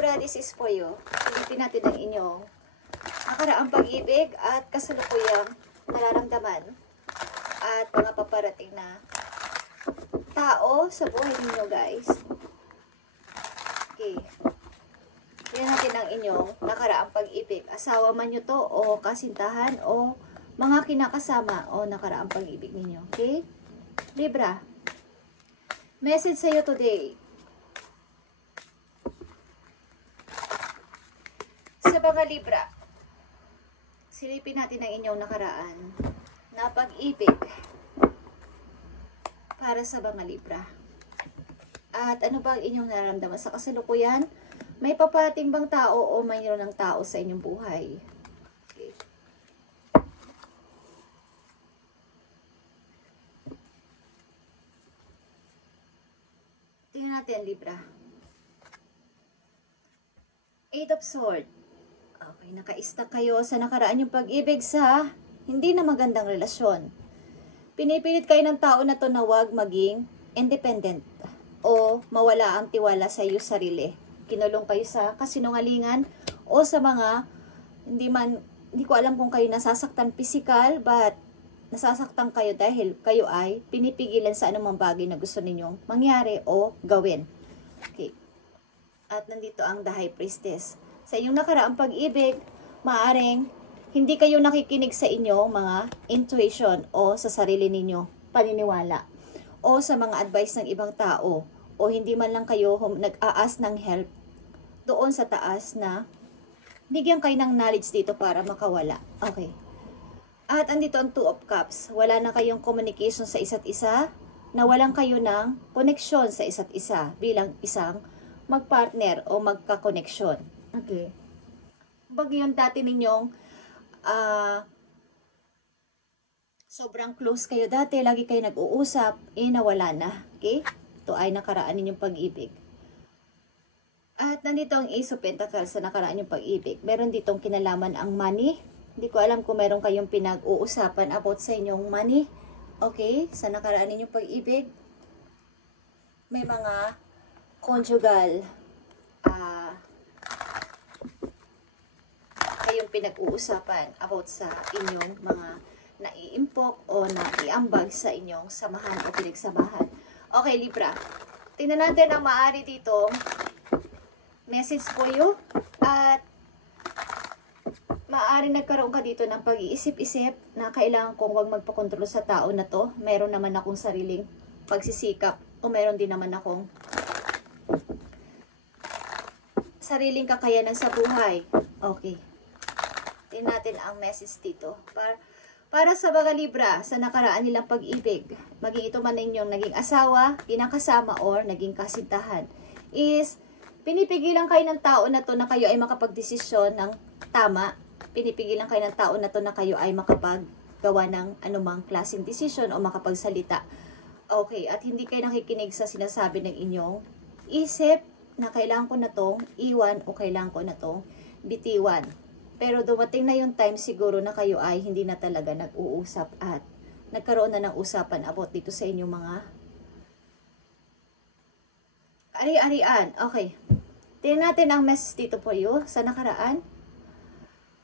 Libra, this is for you. Silipin natin ang inyong nakaraang pag-ibig at kasalukuyang nararamdaman at mga paparating na tao sa buhay ninyo, guys. Okay. Tingnan natin ang inyong nakaraang pag-ibig. Asawa man nyo to, o kasintahan, o mga kinakasama, o nakaraang pag-ibig ninyo. Okay? Libra. Message sa'yo today. Sa mga Libra, silipin natin ang inyong nakaraan na pag-ibig para sa mga Libra. At ano ba ang inyong nararamdaman sa kasalukuyan? May paparating bang tao o mayroon ng tao sa inyong buhay? Okay. Tingnan natin, Libra. Eight of Swords. Okay, naka-stuck kayo sa nakaraan yung pag-ibig sa hindi na magandang relasyon. Pinipilit kayo ng tao na to na huwag maging independent o mawala ang tiwala sa iyo sarili. Kinulong kayo sa kasinungalingan o sa mga hindi ko alam kung kayo nasasaktan physical, but nasasaktan kayo dahil kayo ay pinipigilan sa anumang bagay na gusto ninyong mangyari o gawin. Okay. At nandito ang The High Priestess. Sa inyong nakaraang pag-ibig, maaring hindi kayo nakikinig sa inyong mga intuition o sa sarili ninyo, paniniwala, o sa mga advice ng ibang tao, o hindi man lang kayo nag-aas ng help doon sa taas na bigyan kayo ng knowledge dito para makawala. Okay. At andito ang Two of Cups. Wala na kayong communication sa isa't isa, nawalan kayo ng connection sa isa't isa bilang isang magpartner o magka-connection. Okay. Bagay yung dati ninyong sobrang close kayo dati, lagi kayo nag-uusap, nawala na. Okay? Ito ay nakaraan ninyong pag-ibig. At nandito ang Ace of Pentacles sa nakaraan yung pag-ibig. Meron ditong kinalaman ang money. Hindi ko alam kung meron kayong pinag-uusapan about sa inyong money. Okay? Sa nakaraan ninyong pag-ibig, may mga conjugal kayong pinag-uusapan about sa inyong mga naiimpok o naiambag sa inyong samahan o pinagsamahan. Okay, Libra. Tingnan natin ang maaari dito. Message for you. At maaari nagkaroon ka dito ng pag-iisip-isip na kailangan kong wag magpakontrol sa tao na to. Meron naman akong sariling pagsisikap o meron din naman akong sariling kakayanan sa buhay. Okay. Tingnan natin ang message dito. Para sa mga Libra, sa nakaraan nilang pag-ibig, maging ito man ninyong naging asawa, kinakasama, or naging kasintahan, is pinipigilan kayo ng tao na to na kayo ay makapagdesisyon ng tama. Pinipigilan kayo ng tao na to na kayo ay makapaggawa ng anumang klaseng desisyon o makapagsalita. Okay, at hindi kayo nakikinig sa sinasabi ng inyong isip na kailangan ko na tong iwan o kailangan ko na tong bitiwan. Pero dumating na yung time siguro na kayo ay hindi na talaga nag-uusap at nagkaroon na ng usapan about dito sa inyong mga ari-arian. Okay. Tingnan natin ang message dito for you sa nakaraan.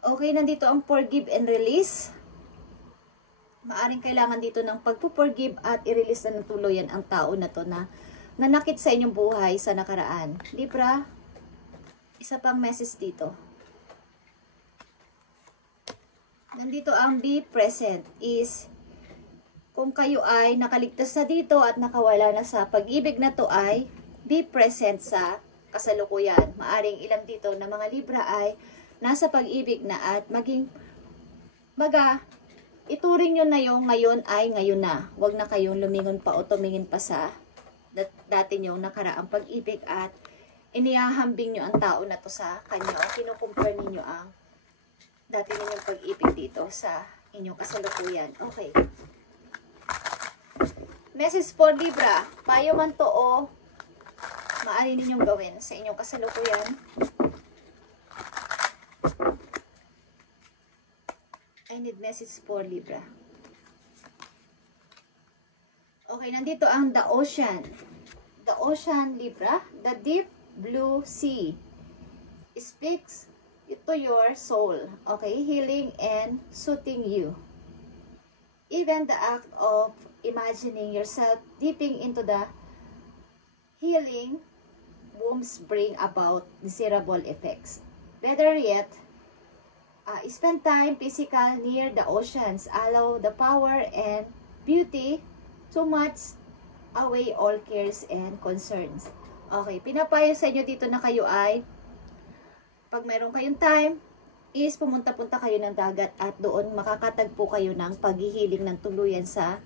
Okay, nandito ang forgive and release. Maaring kailangan dito ng pagpo-forgive at i-release na ng tuluyan ang tao na to na nanakit sa inyong buhay sa nakaraan. Libra, isa pang message dito. Nandito ang be present is kung kayo ay nakaligtas na dito at nakawala na sa pag-ibig na to ay be present sa kasalukuyan. Maaring ilang dito na mga Libra ay nasa pag-ibig na at maging ituring nyo na yung ngayon ay ngayon na. Huwag na kayong lumingon pa o tumingin pa sa dati nyong nakaraang pag-ibig at inihahambing nyo ang tao na to sa kanya o kinukumpare ninyo ang dati ninyong pag-ibig dito sa inyong kasalukuyan. Okay. Message for Libra. Payo man to o maaari ninyong gawin sa inyong kasalukuyan. I need message for Libra. Okay, nandito ang the ocean. The ocean, Libra. The deep blue sea. speaks to your soul. Okay? Healing and soothing you. Even the act of imagining yourself dipping into the healing wombs bring about desirable effects. Better yet, spend time physical near the oceans. Allow the power and beauty to much away all cares and concerns. Okay, pinapayo sa inyo dito na kayo ay, pag meron kayong time, is pumunta-punta kayo ng dagat at doon makakatagpo kayo ng paghihiling ng tuluyan sa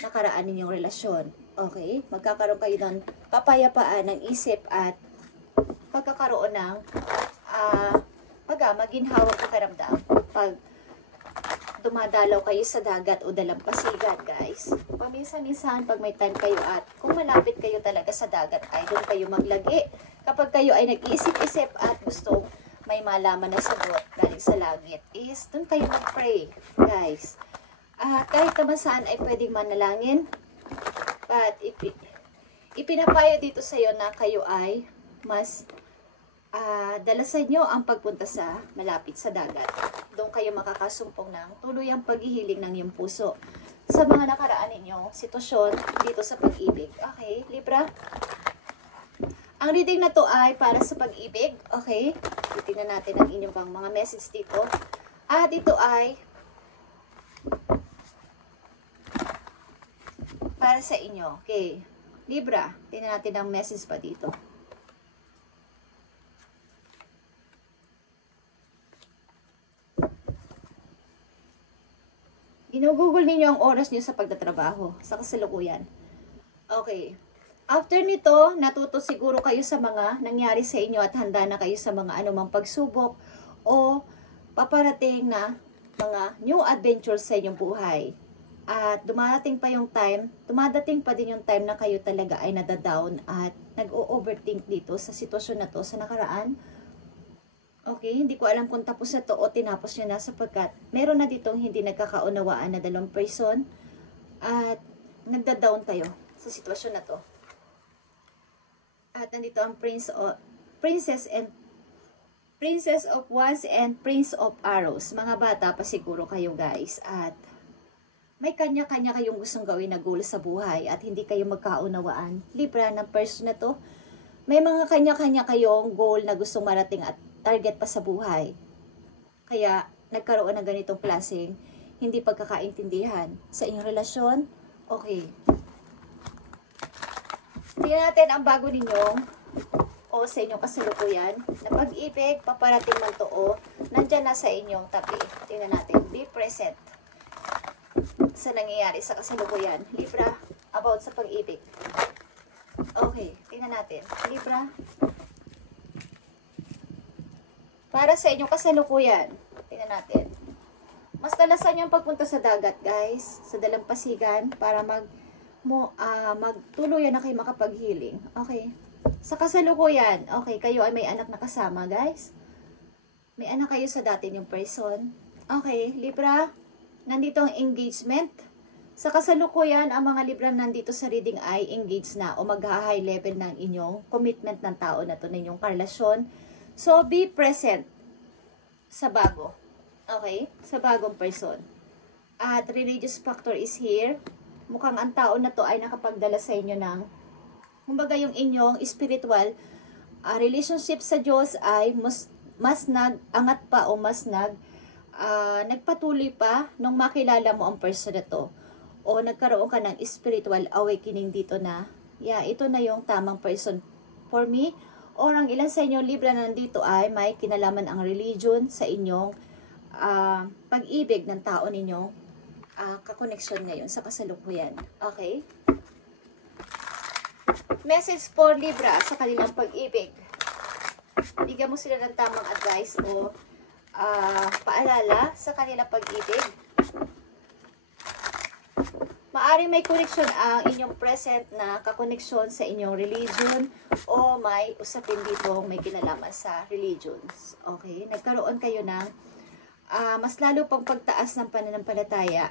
nakaraan ninyong relasyon. Okay? Magkakaroon kayo ng kapayapaan ng isip at pagkakaroon ng maginhawang pakiramdam pag dumadalaw kayo sa dagat o dalampasigan, guys. Paminsan-minsan, pag may time kayo at kung malapit kayo talaga sa dagat, ay doon kayo maglagi. Kapag kayo ay nag-iisip-isip at gusto may malaman na sagot galing sa langit, is doon kayo mag-pray, guys. Kahit naman saan ay pwedeng manalangin, but ipinapayo dito sa iyo na kayo ay mas dalasan nyo ang pagpunta sa malapit sa dagat. Doon kayo makakasumpong ng tuluyang paghihiling ng iyong puso sa mga nakaraan ninyong sitwasyon dito sa pag-ibig. Okay, Libra? Ang reading na to ay para sa pag-ibig. Okay? Titingnan natin ang inyong pang mga message dito. Dito ay para sa inyo. Okay. Libra, tingnan natin ang message pa dito. Ginugugol ninyo ang oras nyo sa pagtatrabaho, sa kasalukuyan. Okay. After nito, natuto siguro kayo sa mga nangyari sa inyo at handa na kayo sa mga anumang pagsubok o paparating na mga new adventures sa inyong buhay. At dumadating pa din yung time na kayo talaga ay nadadown at nag-o-overthink dito sa sitwasyon na to sa nakaraan. Okay, hindi ko alam kung tapos na to o tinapos nyo na sapagkat meron na ditong hindi nagkakaunawaan na dalawang person at nagda-down kayo sa sitwasyon na to. At nandito ang Princess of Wands and Prince of Arrows. Mga bata pa siguro kayo, guys. At may kanya-kanya kayong gustong gawin na goal sa buhay at hindi kayo magkaunawaan. Libra, ng person na to, may mga kanya-kanya kayong goal na gustong marating at target pa sa buhay. Kaya nagkaroon ng ganitong klaseng hindi pagkakaintindihan sa inyong relasyon. Okay. Tingnan natin ang bago ninyong o sa inyong kasalukuyan na pag-ibig, paparating man to o nandyan na sa inyong tabi. Tingnan natin. Be present sa nangyayari sa kasalukuyan. Libra, about sa pag-ibig. Okay. Tingnan natin. Libra, para sa inyong kasalukuyan. Tingnan natin. Mas dalasan yung pagpunta sa dagat, guys. Sa dalampasigan para magtuluyan na kayo makapag-healing. Okay. Sa kasalukuyan, okay, kayo ay may anak na kasama, guys. May anak kayo sa dati yung person. Okay, Libra, nandito ang engagement. Sa kasalukuyan, ang mga Libra nandito sa reading ay engaged na o mag-high level ng inyong commitment ng tao na to na inyong karelasyon. So, be present sa bago. Okay? Sa bagong person. At religious factor is here. Mukhang ang tao na to ay nakapagdala sa inyo ng, kumbaga yung inyong spiritual relationship sa Diyos ay mas nag-angat pa o mas nagpatuloy pa nung makilala mo ang person na to. O nagkaroon ka ng spiritual awakening dito na, yeah, ito na yung tamang person for me. Or ang ilan sa inyo Libra na nandito ay may kinalaman ang religion sa inyong pag-ibig ng tao ninyong kakoneksyon ngayon sa kasalukuyan. Okay? Message for Libra sa kanilang pag-ibig. Bigyan mo sila ng tamang advice o paalala sa kanilang pag-ibig. Maaring may connection ang inyong present na kakoneksyon sa inyong religion o may usapin dito may kinalaman sa religions. Okay? Nagkaroon kayo ng mas lalo pang pagtaas ng pananampalataya.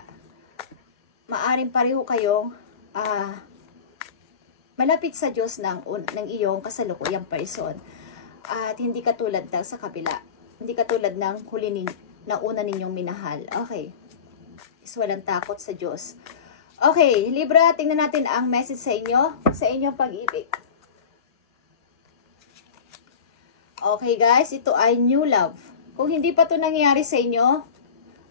Maaring pareho kayong malapit sa Diyos ng iyong kasalukuyang person. At hindi katulad ng sa kabila. Hindi katulad ng na una ninyong minahal. Okay. Is walang takot sa Diyos. Okay, Libra, tingnan natin ang message sa inyo, sa inyong pag-ibig. Okay guys, ito ay new love. Kung hindi pa ito nangyayari sa inyo,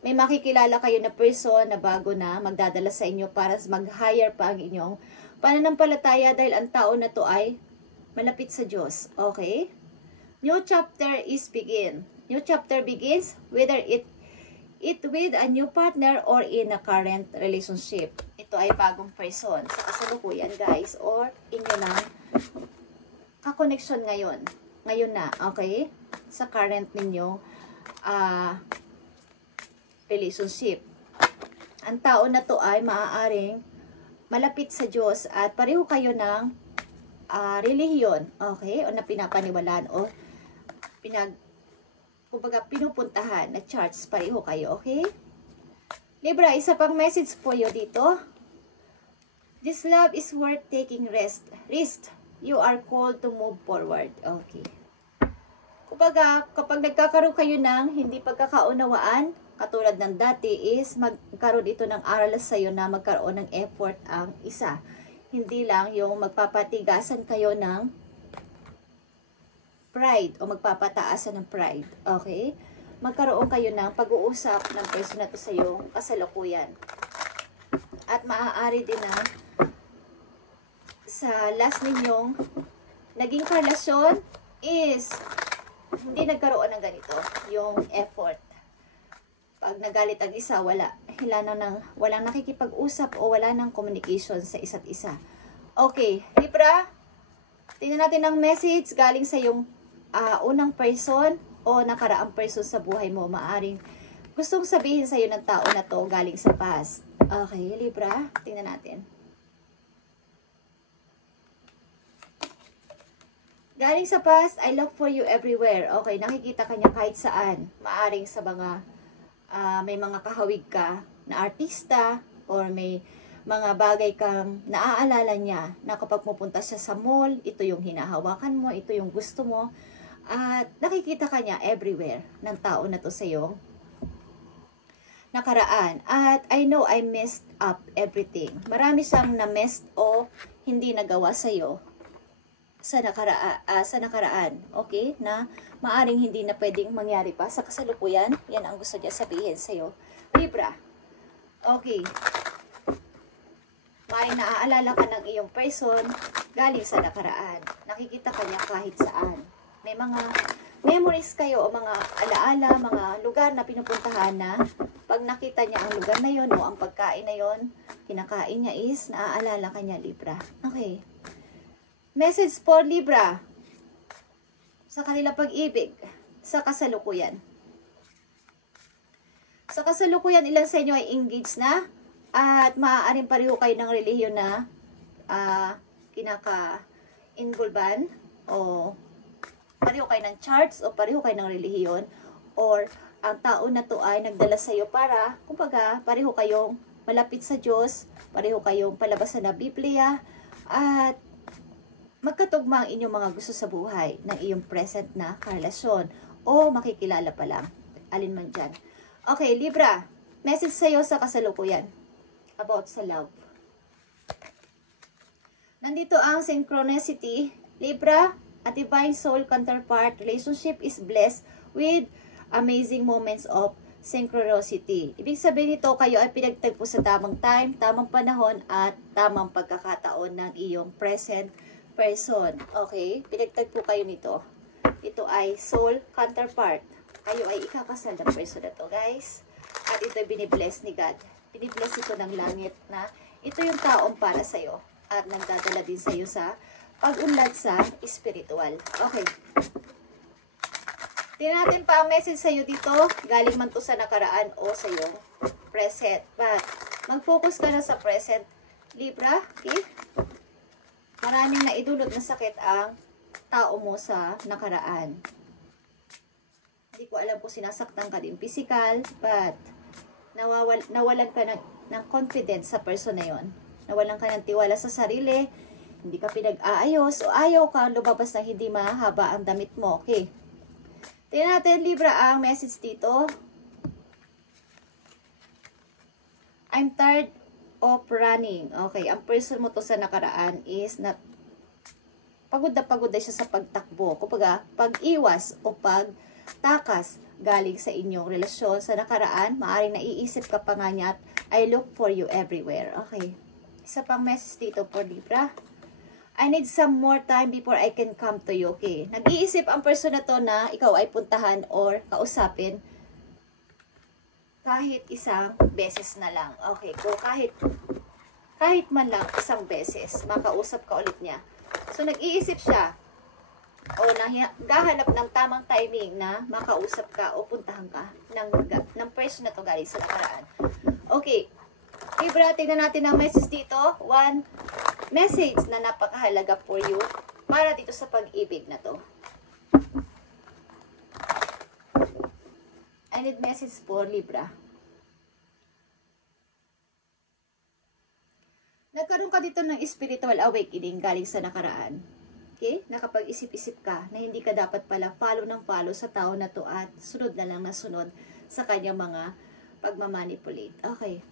may makikilala kayo na person na bago na magdadala sa inyo para mag-higher pa ang inyong pananampalataya dahil ang tao na to ay malapit sa Diyos. Okay? New chapter is begin. New chapter begins whether it with a new partner or in a current relationship. Ito ay bagong person sa kasalukuyan guys or inyo ng kakoneksyon ngayon. Ngayon na, okay? Sa current ninyo relationship. Ang tao na to ay maaaring malapit sa Diyos at pareho kayo ng relihiyon, okay? O na pinapaniwalaan o kumbaga pinupuntahan na charts, pareho kayo, okay? Libra, isa pang message po yo dito. This love is worth taking risk. You are called to move forward. Okay. Kumbaga, kapag nagkakaroon kayo ng hindi pagkakaunawaan, katulad ng dati is magkaroon ito ng aral sa iyo na magkaroon ng effort ang isa. Hindi lang yung magpapatigasan kayo ng pride o magpapataasan ng pride. Okay? Magkaroon kayo ng pag-uusap ng person na to sa iyo kasalukuyan. At maaari din na sa last ninyong naging relasyon is hindi nagkaroon ng ganito, yung effort. Pag nagalit ang isa, walang nakikipag-usap o wala ng communication sa isa't isa. Okay, Libra, tingnan natin ang message galing sa yung unang person o nakaraang person sa buhay mo. Maaring gustong sabihin sa iyo ng tao na to galing sa past. Okay, Libra, tingnan natin. Galing sa past, I look for you everywhere. Okay, nakikita ka niya kahit saan. Maaring sa mga, may mga kahawig ka na artista or may mga bagay kang naaalala niya na kapag pupunta siya sa mall, ito yung hinahawakan mo, ito yung gusto mo. At nakikita ka niya everywhere ng tao na to sa iyong nakaraan. At I know I messed up everything. Marami siyang na-messed o hindi nagawa sa iyo sa nakaraan, okay? Na maaring hindi na pwedeng mangyari pa sa kasalukuyan. Yan ang gusto niya sabihin sa iyo, Libra. Okay. May naaalala ka ng iyong person galing sa nakaraan. Nakikita ka niya kahit saan. May mga memories kayo o mga alaala, mga lugar na pinupuntahan na pag nakita niya ang lugar na yon o ang pagkain na yon, kinakain niya is naaalala ka niya, Libra. Okay. Message for Libra sa kanila pag-ibig sa kasalukuyan. Sa kasalukuyan, ilan sa inyo ay engaged na at maaaring pareho kayo ng relihiyon na kinaka-involvan o pareho kayo ng charts o pareho kayo ng relihiyon or ang tao na to ay nagdala sa iyo para, kumbaga, pareho kayong malapit sa Diyos, pareho kayong palabasan na Biblia at magkatugma ang inyong mga gusto sa buhay ng iyong present na karelasyon o makikilala pa lang. Alin man dyan. Okay, Libra, message sa iyo sa kasalukuyan about sa love. Nandito ang synchronicity. Libra, a divine soul counterpart relationship is blessed with amazing moments of synchronicity. Ibig sabihin nito, kayo ay pinagtagpo sa tamang time, tamang panahon at tamang pagkakataon ng iyong present person. Okay? Pinagtagpo kayo nito. Ito ay soul counterpart. Kayo ay ikakasal ng person na to, guys. At ito ay binibless ni God. Binibless ito ng langit na ito yung taong para sa'yo. At nagdadala din sa'yo sa pag-unlad sa spiritual. Okay. Tingnan natin pa ang message sa'yo dito. Galing man to sa nakaraan o sa iyong present. But, mag-focus ka na sa present, Libra. Okay? Maraming naidulot na sakit ang tao mo sa nakaraan. Hindi ko alam kung sinasaktan ka din physical, but nawalan ka ng confidence sa person na yon. Nawalan ka ng tiwala sa sarili, Hindi ka pinag-aayos o ayaw ka lumabas na hindi mahaba ang damit mo. Okay. Tingnan natin, Libra, ang message dito. I'm tired of running. Okay, ang person mo to sa nakaraan is not pagod na siya sa pagtakbo. Kumbaga, pag-iwas o pagtakas galing sa inyong relasyon sa nakaraan, maaaring naiisip ka pa nga niya at I look for you everywhere. Okay. Isa pang message dito for Libra. I need some more time before I can come to you. Okay. Nag-iisip ang person na to na ikaw ay puntahan or kausapin kahit isang beses na lang. Okay. Kung kahit man lang isang beses, makausap ka ulit niya. So, nag-iisip siya o naghahanap ng tamang timing na makausap ka o puntahan ka ng person na to galing sa nakaraan. Okay. Libra, tingnan natin ang message dito. One message na napakahalaga for you para dito sa pag-ibig na to. I need message for Libra. Nagkaroon ka dito ng spiritual awakening galing sa nakaraan. Okay? Nakapag-isip-isip ka na hindi ka dapat pala follow sa tao na to at sunod na lang na sunod sa kanyang mga pagmamanipulate. Okay.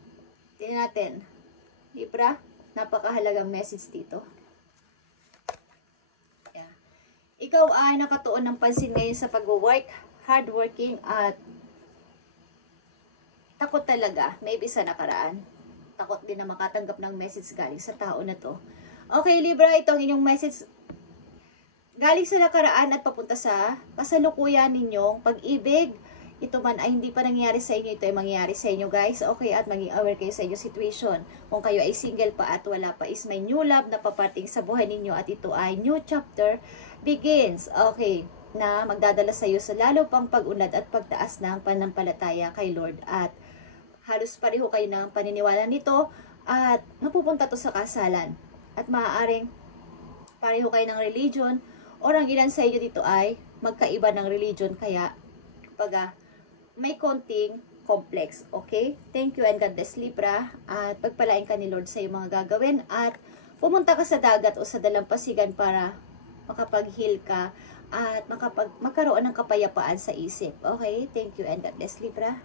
Tingnan natin. Libra, napakahalagang message dito. Yeah. Ikaw ay nakatuon ng pansin ngayon sa pag-work, hardworking at takot talaga, maybe sa nakaraan. Takot din na makatanggap ng message galing sa tao na to. Okay, Libra, itong inyong message galing sa nakaraan at papunta sa kasalukuyan ninyong pag-ibig. Ito man ay hindi pa nangyari sa inyo, ito ay mangyayari sa inyo, guys. Okay, at maging aware kayo sa inyong situation. Kung kayo ay single pa at wala pa, is may new love na paparting sa buhay ninyo at ito ay new chapter begins. Okay, na magdadala sa iyo sa lalo pang pag-unlad at pagtaas ng pananampalataya kay Lord. At halos pareho kayo ng paniniwala nito at napupunta to sa kasalan. At maaaring pareho kayo ng religion o ang ilan sa inyo dito ay magkaiba ng religion kaya pag may konting complex. Okay? Thank you and God bless, Libra. At pagpalain ka ni Lord sa iyong mga gagawin at pumunta ka sa dagat o sa dalampasigan para makapag-heal ka at magkaroon ng kapayapaan sa isip. Okay? Thank you and God bless, Libra.